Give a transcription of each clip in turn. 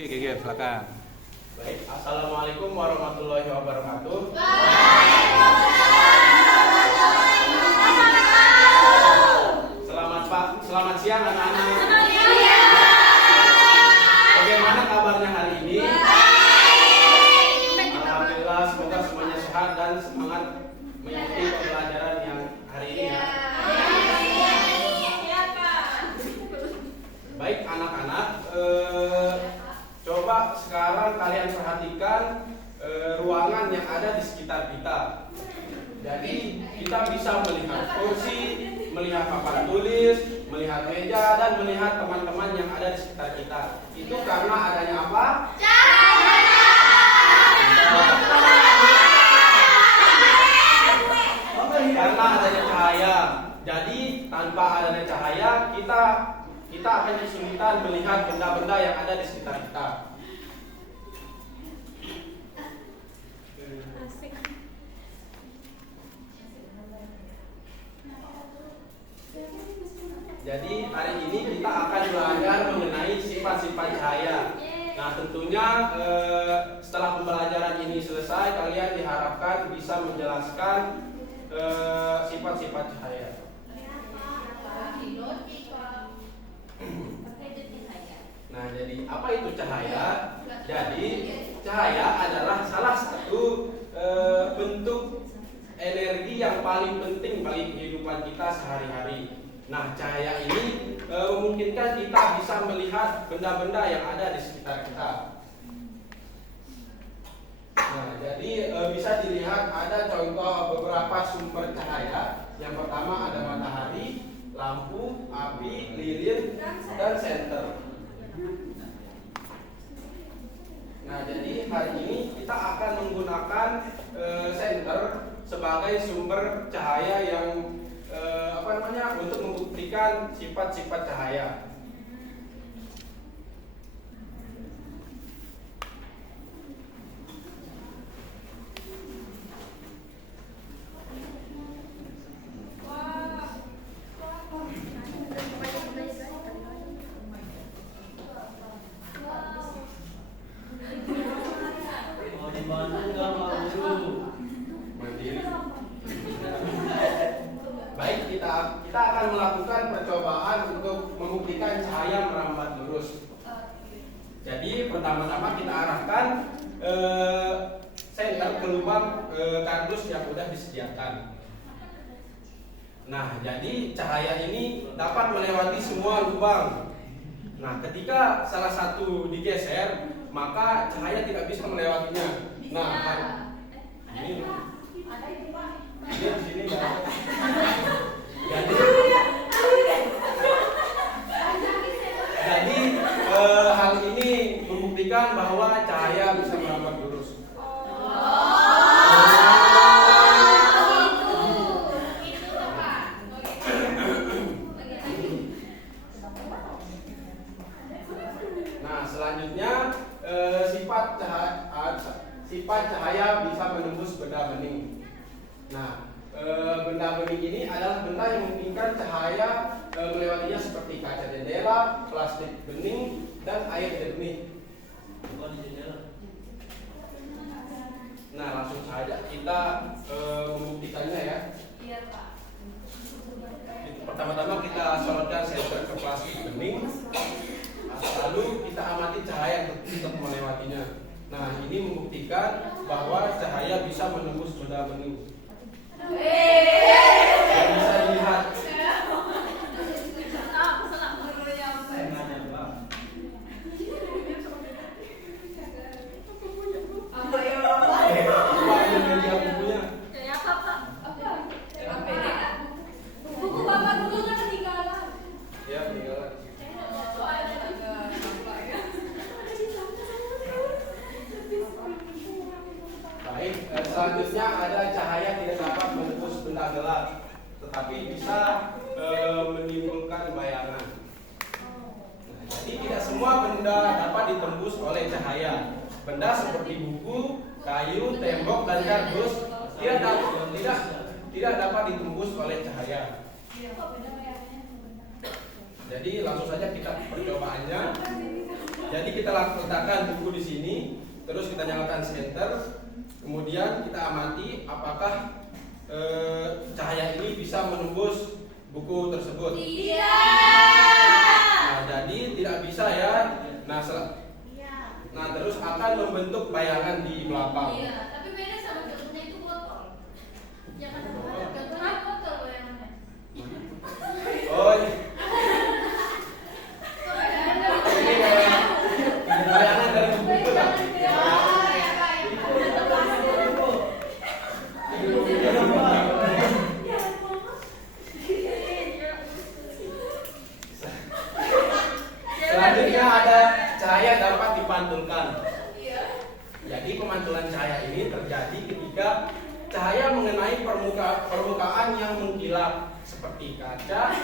Oke, Geger, silakan. Baik, assalamualaikum warahmatullahi wabarakatuh. Selamat siang anak-anak. Bagaimana kabarnya hari ini? Alhamdulillah, semoga semuanya sehat dan semangat mengikuti pembelajaran yang hari ini ya. Baik anak-anak, coba sekarang kalian perhatikan ruangan yang ada di sekitar kita. Jadi kita bisa melihat kursi, melihat papan tulis, melihat meja, dan melihat teman-teman yang ada di sekitar kita. Itu karena adanya apa? Cahaya. Karena adanya cahaya. Jadi tanpa adanya cahaya kita akan kesulitan melihat benda-benda yang ada di sekitar kita. Jadi hari ini kita akan belajar mengenai sifat-sifat cahaya. Nah tentunya setelah pembelajaran ini selesai, kalian diharapkan bisa menjelaskan sifat-sifat cahaya. Nah jadi apa itu cahaya? Jadi cahaya adalah salah satu bentuk energi yang paling penting bagi kehidupan kita sehari-hari. Nah, cahaya ini memungkinkan kita bisa melihat benda-benda yang ada di sekitar kita. Nah, jadi bisa dilihat ada contoh beberapa sumber cahaya. Yang pertama ada matahari, lampu, api, lilin, dan senter. Nah, jadi hari ini kita akan menggunakan senter sebagai sumber cahaya yang untuk membuktikan sifat-sifat cahaya. Baik, kita akan melakukan percobaan untuk membuktikan cahaya merambat lurus. Jadi pertama-tama kita arahkan senter ke lubang kardus yang sudah disediakan. Nah, jadi cahaya ini dapat melewati semua lubang. Nah, ketika salah satu digeser, maka cahaya tidak bisa melewatinya. Nah, ini di sini ya. Jadi hal ini membuktikan bahwa cahaya bisa merambat lurus. Nah, selanjutnya sifat cahaya bisa menembus benda bening. Nah, benda bening ini adalah benda yang memungkinkan cahaya melewatinya seperti kaca jendela, plastik bening, dan air jernih. Nah, langsung saja kita membuktikannya ya. Iya, Pak. Pertama-tama kita sorotkan senter ke plastik bening, lalu kita amati cahaya untuk melewatinya. Nah, ini membuktikan bahwa cahaya bisa menembus benda bening. Yang bisa dilihat. Buku Bapak dulu kan ketinggalan. Ya, ketinggalan. Baik, selanjutnya ada cahaya tidak dapat menembus benda gelap, tetapi bisa menimbulkan bayangan. Nah, jadi tidak semua benda dapat ditembus oleh cahaya. Benda seperti buku, kayu, tembok, dan kardus tidak dapat ditembus oleh cahaya. Jadi langsung saja kita percobaannya. Jadi kita letakkan buku di sini, terus kita nyalakan senter, kemudian kita amati apakah cahaya ini bisa menembus buku tersebut. Iya. Nah, jadi tidak bisa ya. Nah, terus akan membentuk bayangan di belakang. Iya, tapi beda sama contohnya itu botol. Jangan contohnya botol bayangannya. Oh, ini bayangan dari buku itu lah. Selanjutnya ada cahaya dapat dipantulkan. Jadi pemantulan cahaya ini terjadi ketika cahaya mengenai permukaan yang mengkilap seperti kaca,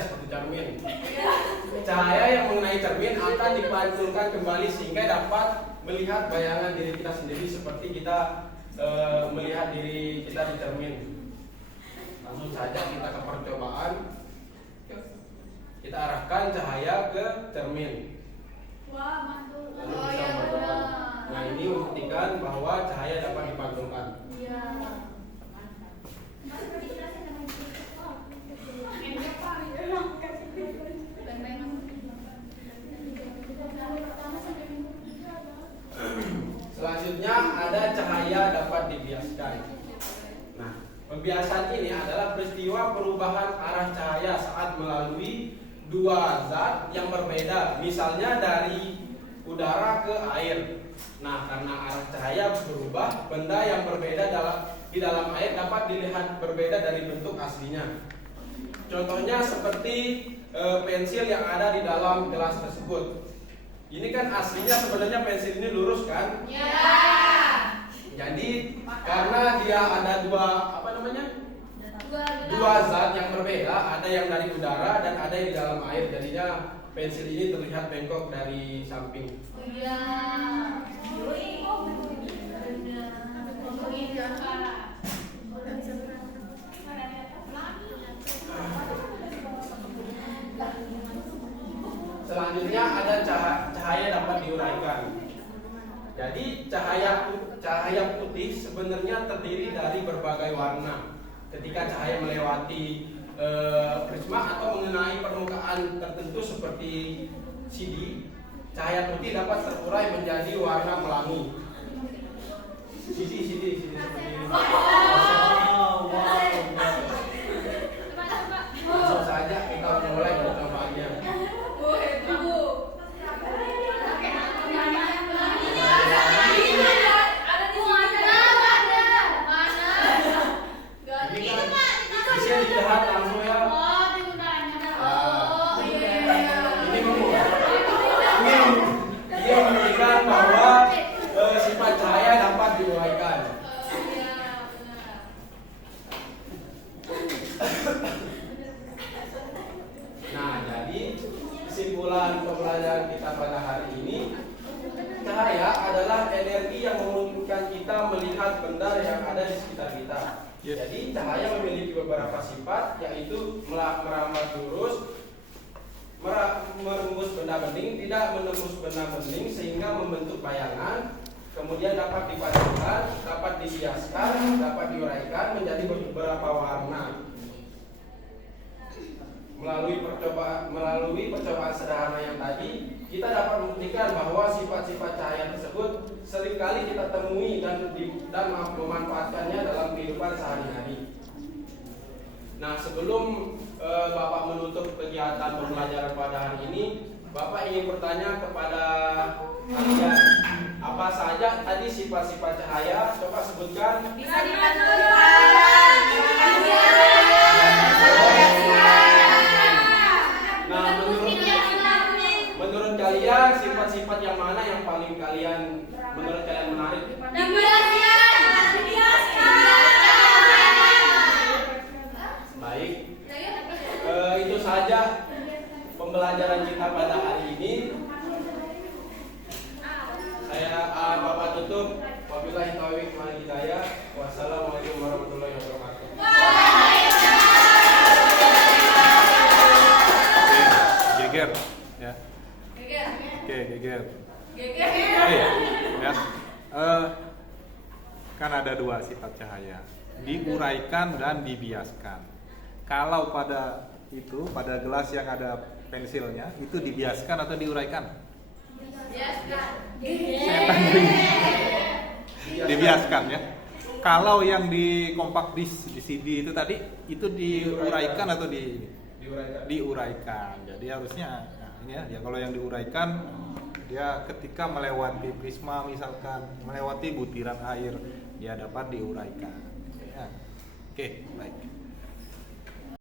seperti cermin. Cahaya yang mengenai cermin akan dipantulkan kembali sehingga dapat melihat bayangan diri kita sendiri seperti kita melihat diri kita di cermin. Langsung saja kita ke percobaan. Kita arahkan cahaya ke cermin. Wah, mantul. Lalu bisa berubah. Nah, ini membuktikan bahwa cahaya dapat dipantulkan. Iya. Selanjutnya ada cahaya dapat dibiaskan. Nah, pembiasan ini adalah peristiwa perubahan arah cahaya saat melalui dua zat yang berbeda, misalnya dari udara ke air. Nah, karena arah cahaya berubah, benda yang berbeda di dalam air dapat dilihat berbeda dari bentuk aslinya. Contohnya seperti pensil yang ada di dalam gelas tersebut. Ini kan aslinya sebenarnya pensil ini lurus kan? Ya. Jadi karena dia ada dua zat yang berbeda, ada yang dari udara dan ada yang di dalam air, jadinya pensil ini terlihat bengkok dari samping. Oh iya. Selanjutnya ada cahaya dapat diuraikan. Jadi cahaya putih sebenarnya terdiri dari berbagai warna. Ketika cahaya melewati prisma atau mengenai permukaan tertentu seperti CD, cahaya putih dapat terurai menjadi warna pelangi. CD seperti ini. Langsung saja kita mulai percobaannya. Bisa dilihat langsung ya. Ini menunjukkan bahwa sifat cahaya dapat diuraikan. Nah, jadi kesimpulan pembelajaran kita pada hari ini, cahaya adalah energi yang memungkinkan kita melihat benda yang ada di sekitar kita. Jadi cahaya memiliki beberapa sifat, yaitu merambat lurus, merembus benda bening, tidak menembus benda bening sehingga membentuk bayangan, kemudian dapat dipantulkan, dapat dihiaskan, dapat diuraikan menjadi beberapa warna. Melalui percobaan sederhana yang tadi, kita dapat membuktikan bahwa sifat-sifat cahaya tersebut seringkali kita temui dan memanfaatkannya dalam kehidupan sehari-hari. Nah, sebelum Bapak menutup kegiatan pembelajaran pada hari ini, Bapak ingin bertanya kepada kalian, apa saja tadi sifat-sifat cahaya? Coba sebutkan. Bisa dipantulkan. Nah, menurut kalian sifat-sifat yang mana yang paling menurut kalian menarik? Baik, itu saja pembelajaran kita pada hari ini. Saya Bapak tutup. Wabillahi taufiq wal hidayah. Wassalamualaikum warahmatullahi wabarakatuh. Geger, ya. Geger. Ya. Kan ada dua sifat cahaya, diuraikan dan dibiaskan. Kalau pada gelas yang ada pensilnya itu dibiaskan atau diuraikan? Dibiaskan ya. Kalau yang di compact disc di CD itu tadi itu diuraikan atau diuraikan. Jadi harusnya ini ya kalau yang diuraikan dia ketika melewati prisma misalkan melewati butiran air dia dapat diuraikan. Ya. Oke, baik.